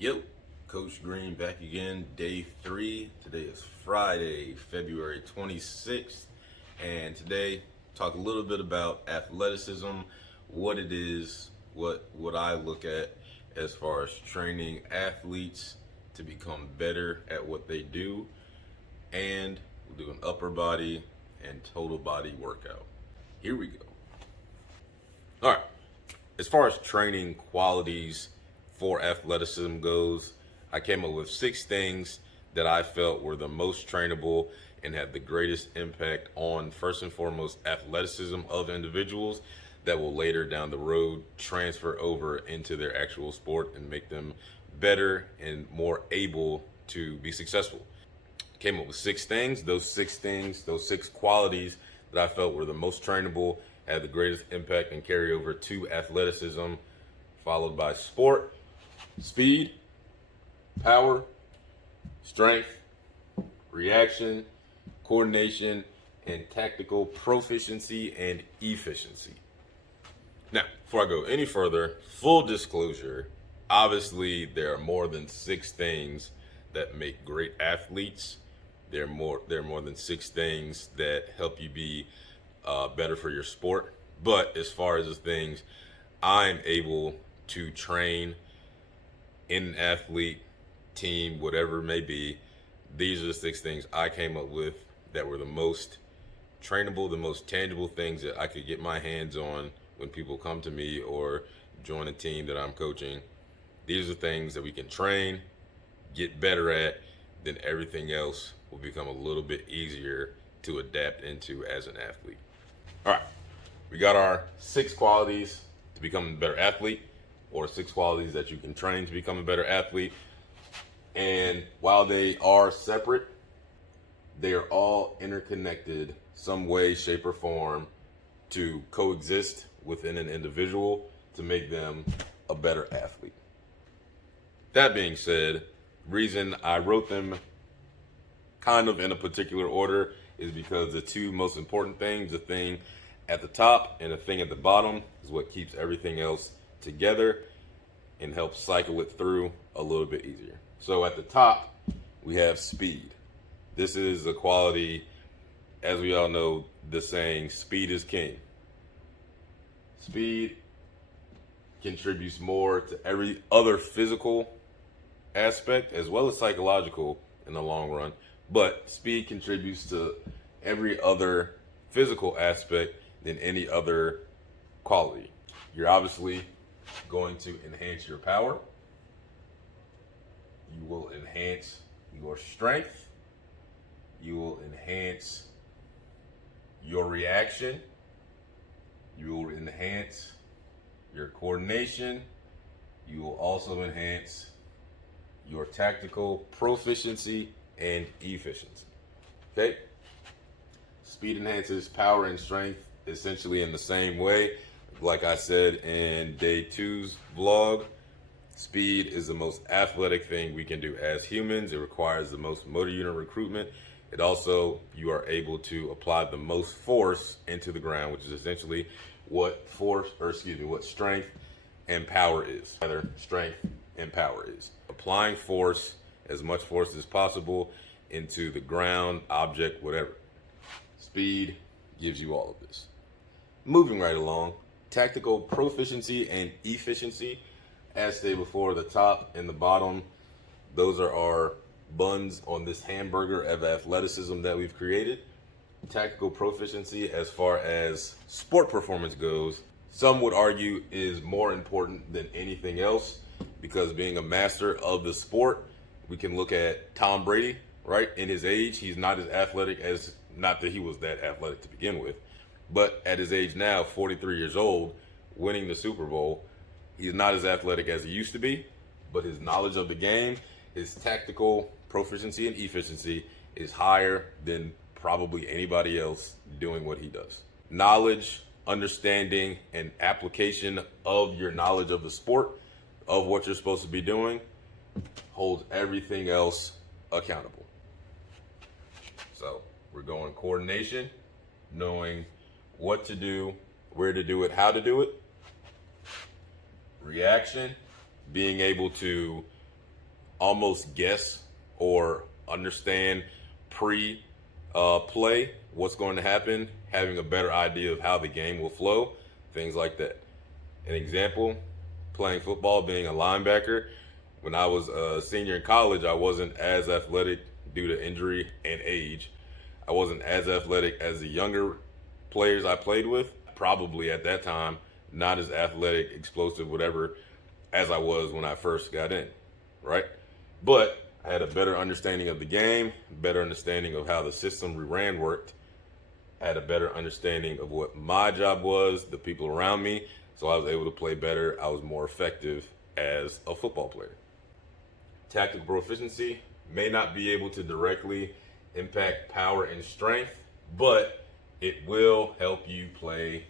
Yo, Coach Green back again, day 3. Today is Friday, February 26th, and today talk a little bit about athleticism, what it is, what I look at as far as training athletes to become better at what they do, and we'll do an upper body and total body workout. Here we go. All right, as far as training qualities for athleticism goes, I came up with 6 things that I felt were the most trainable and had the greatest impact on, first and foremost, athleticism of individuals that will later down the road transfer over into their actual sport and make them better and more able to be successful. Came up with 6 things. Those 6 qualities that I felt were the most trainable, had the greatest impact and carryover to athleticism, followed by sport, speed, power, strength, reaction, coordination, and tactical proficiency and efficiency. Now, before I go any further, full disclosure, obviously there are more than 6 things that make great athletes. There are more than 6 things that help you be better for your sport. But as far as the things I'm able to train in an athlete, team, whatever it may be, these are the 6 things I came up with that were the most trainable, the most tangible things that I could get my hands on when people come to me or join a team that I'm coaching. These are things that we can train, get better at, then everything else will become a little bit easier to adapt into as an athlete. All right, we got our 6 qualities to become a better athlete, or 6 qualities that you can train to become a better athlete. And while they are separate, they are all interconnected some way, shape, or form to coexist within an individual to make them a better athlete. That being said, the reason I wrote them kind of in a particular order is because the 2 most important things, the thing at the top and the thing at the bottom, is what keeps everything else together and helps cycle it through a little bit easier. So at the top, we have speed. This is a quality, as we all know, the saying, speed is king. Speed contributes more to every other physical aspect as well as psychological in the long run, but speed contributes to every other physical aspect than any other quality. You're obviously going to enhance your power. You will enhance your strength. You will enhance your reaction. You will enhance your coordination. You will also enhance your tactical proficiency and efficiency. Okay? Speed enhances power and strength essentially in the same way. Like I said in day 2's vlog, speed is the most athletic thing we can do as humans. It requires the most motor unit recruitment. It also, you are able to apply the most force into the ground, which is essentially what strength and power is. Rather, strength and power is. Applying force, as much force as possible, into the ground, object, whatever. Speed gives you all of this. Moving right along, tactical proficiency and efficiency. As stated before, the top and the bottom, those are our buns on this hamburger of athleticism that we've created. Tactical proficiency, as far as sport performance goes, some would argue is more important than anything else, because being a master of the sport, we can look at Tom Brady, right? In his age, he's not as athletic as, not that he was that athletic to begin with, but at his age now, 43 years old, winning the Super Bowl, he's not as athletic as he used to be, but his knowledge of the game, his tactical proficiency and efficiency is higher than probably anybody else doing what he does. Knowledge, understanding, and application of your knowledge of the sport, of what you're supposed to be doing, holds everything else accountable. So we're going coordination, knowing what to do, where to do it, how to do it. Reaction, being able to almost guess or understand pre-play what's going to happen, having a better idea of how the game will flow, things like that. An example, playing football, being a linebacker. When I was a senior in college, I wasn't as athletic due to injury and age. I wasn't as athletic as the younger players I played with. Probably at that time, not as athletic, explosive, whatever, as I was when I first got in, right? But I had a better understanding of the game, better understanding of how the system we ran worked, had a better understanding of what my job was, the people around me, so I was able to play better. I was more effective as a football player. Tactical proficiency may not be able to directly impact power and strength, but it will help you play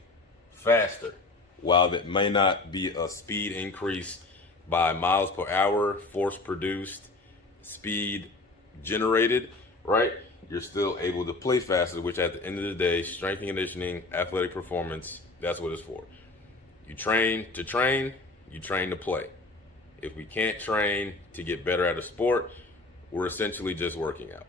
faster. While that may not be a speed increase by miles per hour, force produced, speed generated, right? You're still able to play faster, which at the end of the day, strength and conditioning, athletic performance, that's what it's for. You train to train, you train to play. If we can't train to get better at a sport, we're essentially just working out.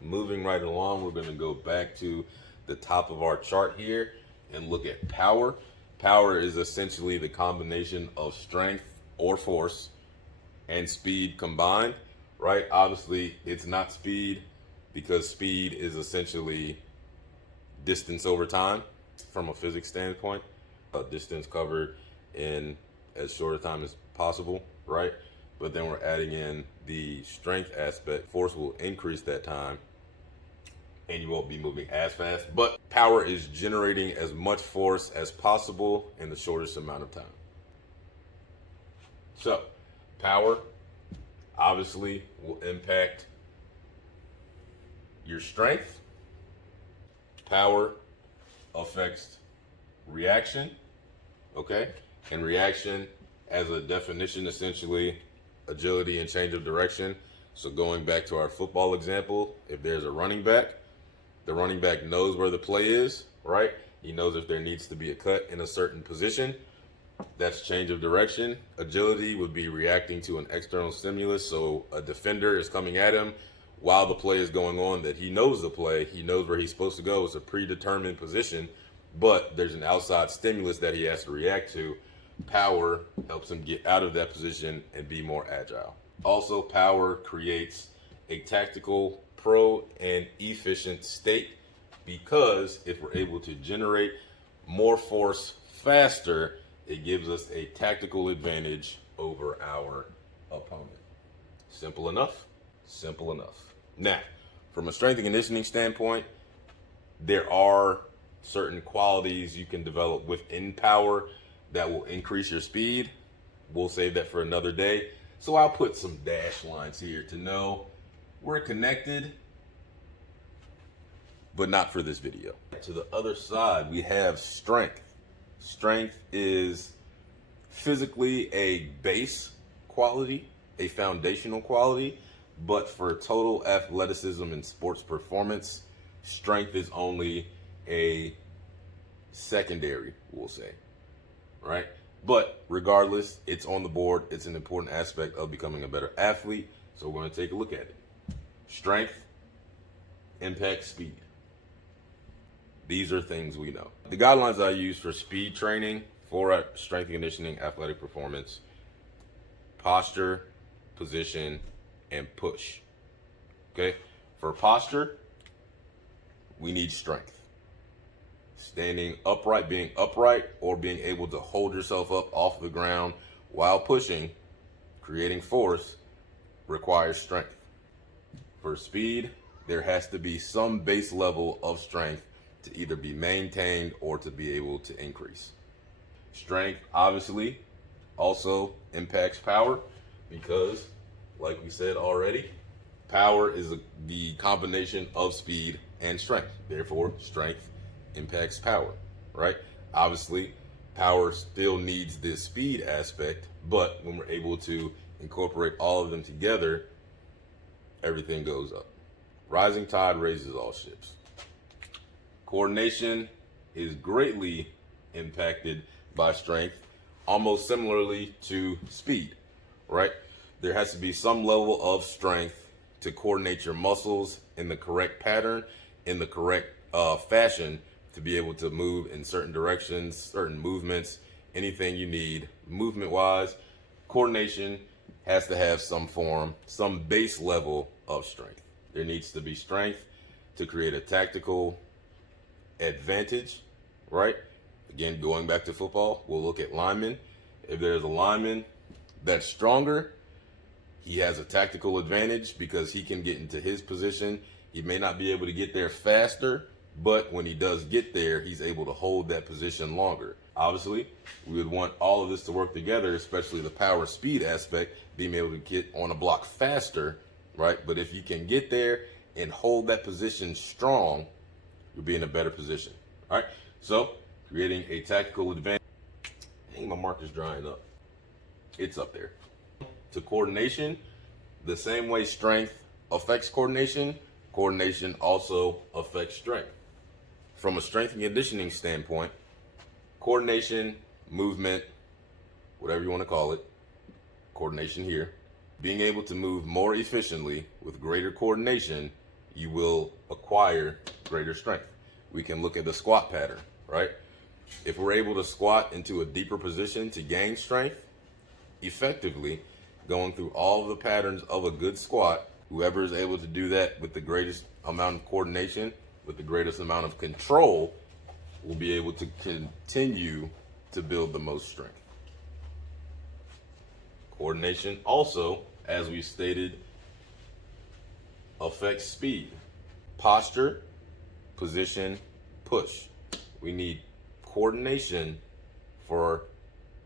Moving right along, we're going to go back to the top of our chart here and look at power. Power is essentially the combination of strength or force and speed combined, right? Obviously, it's not speed because speed is essentially distance over time from a physics standpoint, a distance covered in as short a time as possible, right? But then we're adding in the strength aspect. Force will increase that time and you won't be moving as fast, but power is generating as much force as possible in the shortest amount of time. So power obviously will impact your strength. Power affects reaction, okay? And reaction, as a definition, essentially agility and change of direction. So going back to our football example, if there's a running back, the running back knows where the play is, right? He knows if there needs to be a cut in a certain position. That's change of direction. Agility would be reacting to an external stimulus. So a defender is coming at him while the play is going on, that he knows the play, he knows where he's supposed to go. It's a predetermined position, but there's an outside stimulus that he has to react to. Power helps him get out of that position and be more agile. Also, power creates a tactical, pro, and efficient state, because if we're able to generate more force faster, it gives us a tactical advantage over our opponent. Simple enough? Simple enough. Now, from a strength and conditioning standpoint, there are certain qualities you can develop within power that will increase your speed. We'll save that for another day. So I'll put some dash lines here to know we're connected, but not for this video. To the other side, we have strength. Strength is physically a base quality, a foundational quality, but for total athleticism and sports performance, strength is only a secondary, we'll say, right? But regardless, it's on the board. It's an important aspect of becoming a better athlete. So we're going to take a look at it. Strength impacts speed. These are things we know. The guidelines I use for speed training, for strength and conditioning, athletic performance: posture, position, and push. Okay? For posture, we need strength. Standing upright, being upright, or being able to hold yourself up off the ground while pushing, creating force, requires strength. For speed, there has to be some base level of strength to either be maintained or to be able to increase. Strength obviously also impacts power, because, like we said already, power is the combination of speed and strength. Therefore, strength impacts power, right? Obviously, power still needs this speed aspect, but when we're able to incorporate all of them together, everything goes up. Rising tide raises all ships. Coordination is greatly impacted by strength, almost similarly to speed, right? There has to be some level of strength to coordinate your muscles in the correct pattern, in the correct fashion, to be able to move in certain directions, certain movements, anything you need movement wise. Coordination has to have some form, some base level of strength. There needs to be strength to create a tactical advantage, right? Again, going back to football, we'll look at linemen. If there's a lineman that's stronger, he has a tactical advantage because he can get into his position. He may not be able to get there faster, but when he does get there, he's able to hold that position longer. Obviously, we would want all of this to work together, especially the power speed aspect, being able to get on a block faster, right? But if you can get there and hold that position strong, you'll be in a better position. All right. So creating a tactical advantage. Dang, my marker's drying up. It's up there. To coordination, the same way strength affects coordination, coordination also affects strength. From a strength and conditioning standpoint, coordination, movement, whatever you want to call it, coordination here, being able to move more efficiently with greater coordination, you will acquire greater strength. We can look at the squat pattern, right? If we're able to squat into a deeper position to gain strength, effectively going through all of the patterns of a good squat, whoever is able to do that with the greatest amount of coordination, with the greatest amount of control, will be able to continue to build the most strength. Coordination also, as we stated, affects speed. Posture, position, push. We need coordination for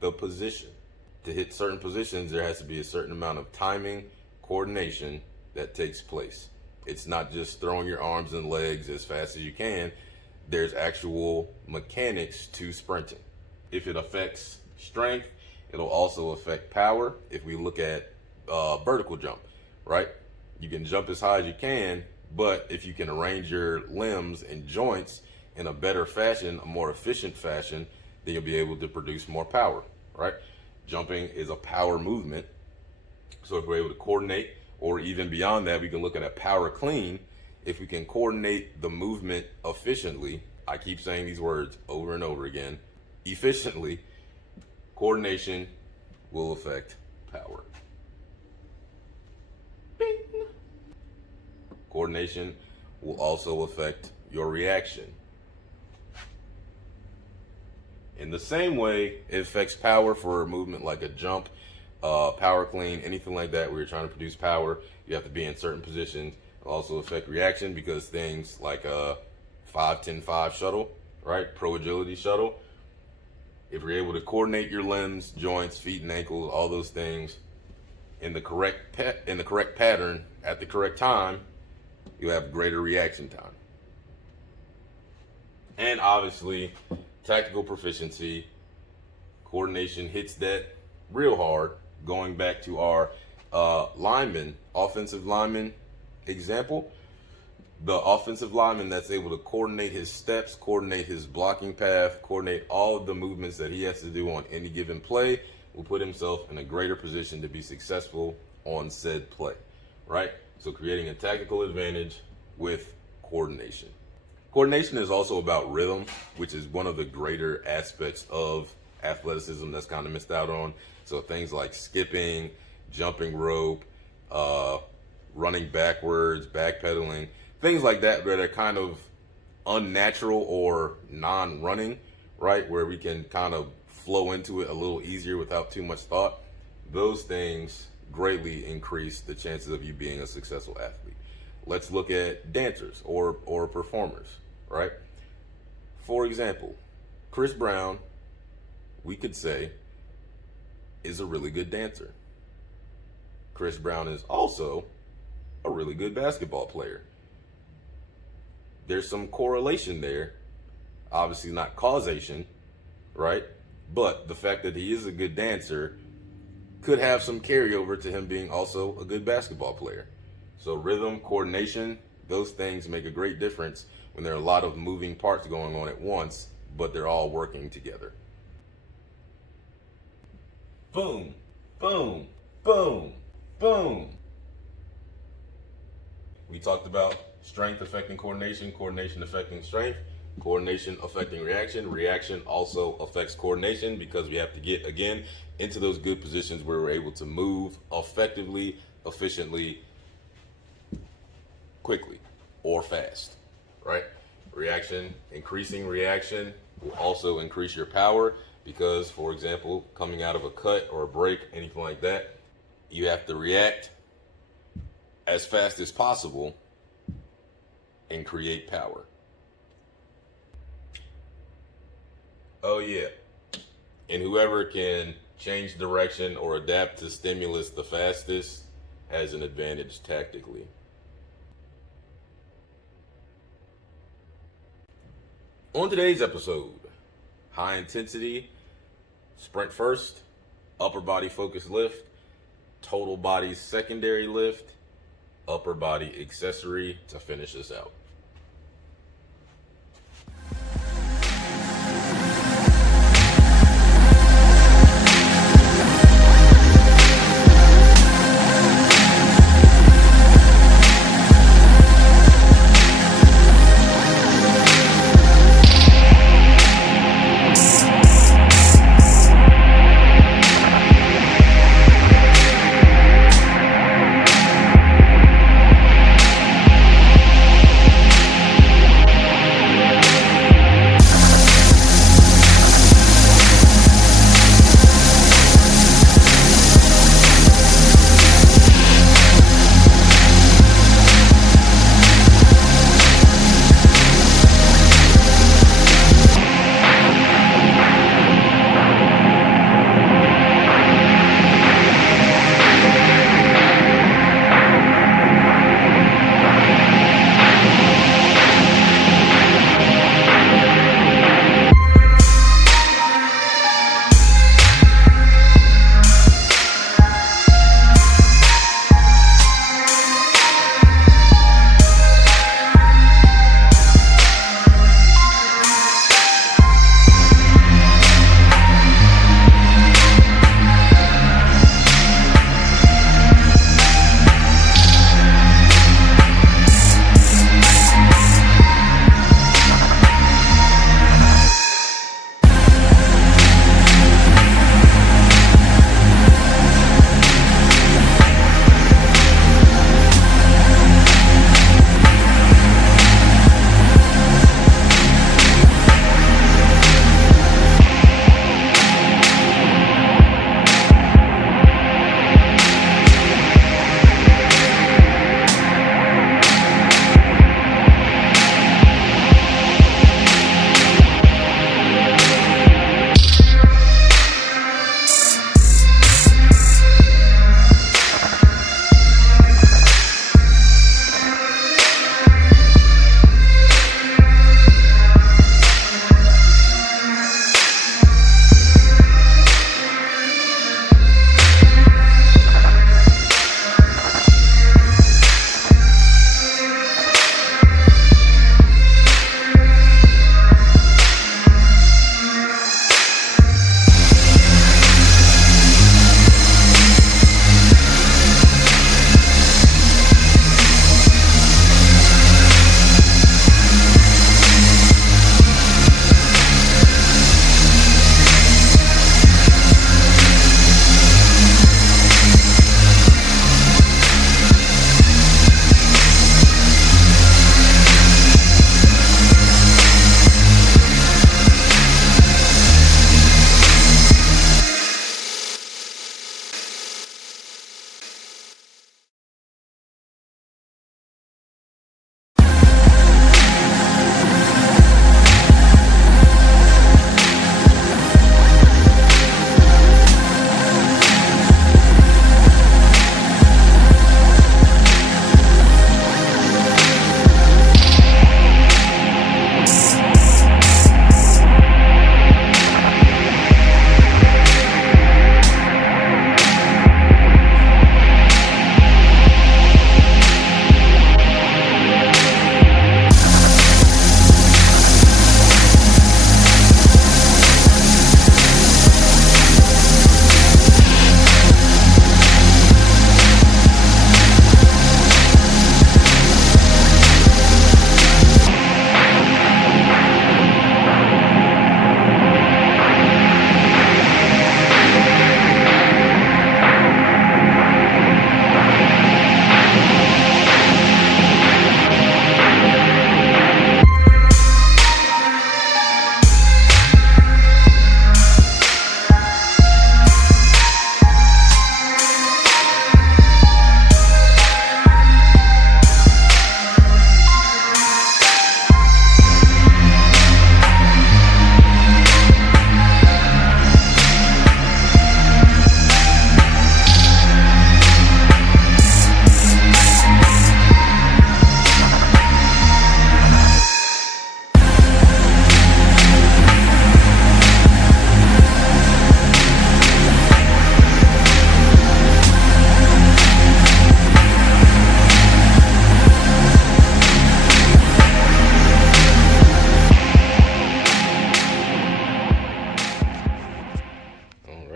the position. To hit certain positions, there has to be a certain amount of timing, coordination that takes place. It's not just throwing your arms and legs as fast as you can. There's actual mechanics to sprinting. If it affects strength, it'll also affect power. If we look at vertical jump, right? You can jump as high as you can, but if you can arrange your limbs and joints in a better fashion, a more efficient fashion, then you'll be able to produce more power, right? Jumping is a power movement. So if we're able to coordinate, or even beyond that, we can look at a power clean. If we can coordinate the movement efficiently, I keep saying these words over and over again, efficiently, coordination will affect power. Bing. Coordination will also affect your reaction. In the same way, it affects power for a movement like a jump, power clean, anything like that where you're trying to produce power. You have to be in certain positions. It'll also affect reaction because things like a 5-10-5 shuttle, right? Pro agility shuttle. If you're able to coordinate your limbs, joints, feet, and ankles, all those things in the correct pattern at the correct time, you'll have greater reaction time. And obviously, tactical proficiency, coordination hits that real hard. Going back to our offensive lineman example, the offensive lineman that's able to coordinate his steps, coordinate his blocking path, coordinate all of the movements that he has to do on any given play will put himself in a greater position to be successful on said play, right? So creating a tactical advantage with coordination. Coordination is also about rhythm, which is one of the greater aspects of athleticism that's kind of missed out on. So things like skipping, jumping rope, running backwards, backpedaling, things like that that are kind of unnatural or non-running, right? Where we can kind of flow into it a little easier without too much thought. Those things greatly increase the chances of you being a successful athlete. Let's look at dancers or performers, right? For example, Chris Brown, we could say, is a really good dancer. Chris Brown is also a really good basketball player. There's some correlation there, obviously not causation, right? But the fact that he is a good dancer could have some carryover to him being also a good basketball player. So rhythm, coordination, those things make a great difference when there are a lot of moving parts going on at once, but they're all working together. Boom, boom, Boom, boom. We talked about strength affecting coordination, coordination affecting strength, coordination affecting reaction. Reaction also affects coordination because we have to get, again, into those good positions where we're able to move effectively, efficiently, quickly, or fast, right? Reaction, increasing reaction will also increase your power because, for example, coming out of a cut or a break, anything like that, you have to react as fast as possible and create power. Oh yeah. And whoever can change direction or adapt to stimulus the fastest has an advantage tactically. On today's episode, high intensity, sprint first, upper body focused lift, total body secondary lift, upper body accessory to finish this out.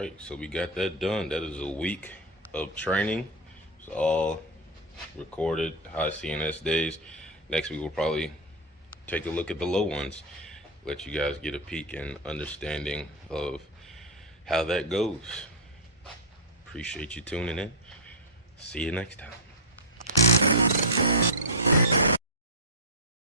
right, so we got that done. That is a week of training. It's all recorded high CNS days. Next week we'll probably take a look at the low ones, let you guys get a peek and understanding of how that goes. Appreciate you tuning in. See you next time.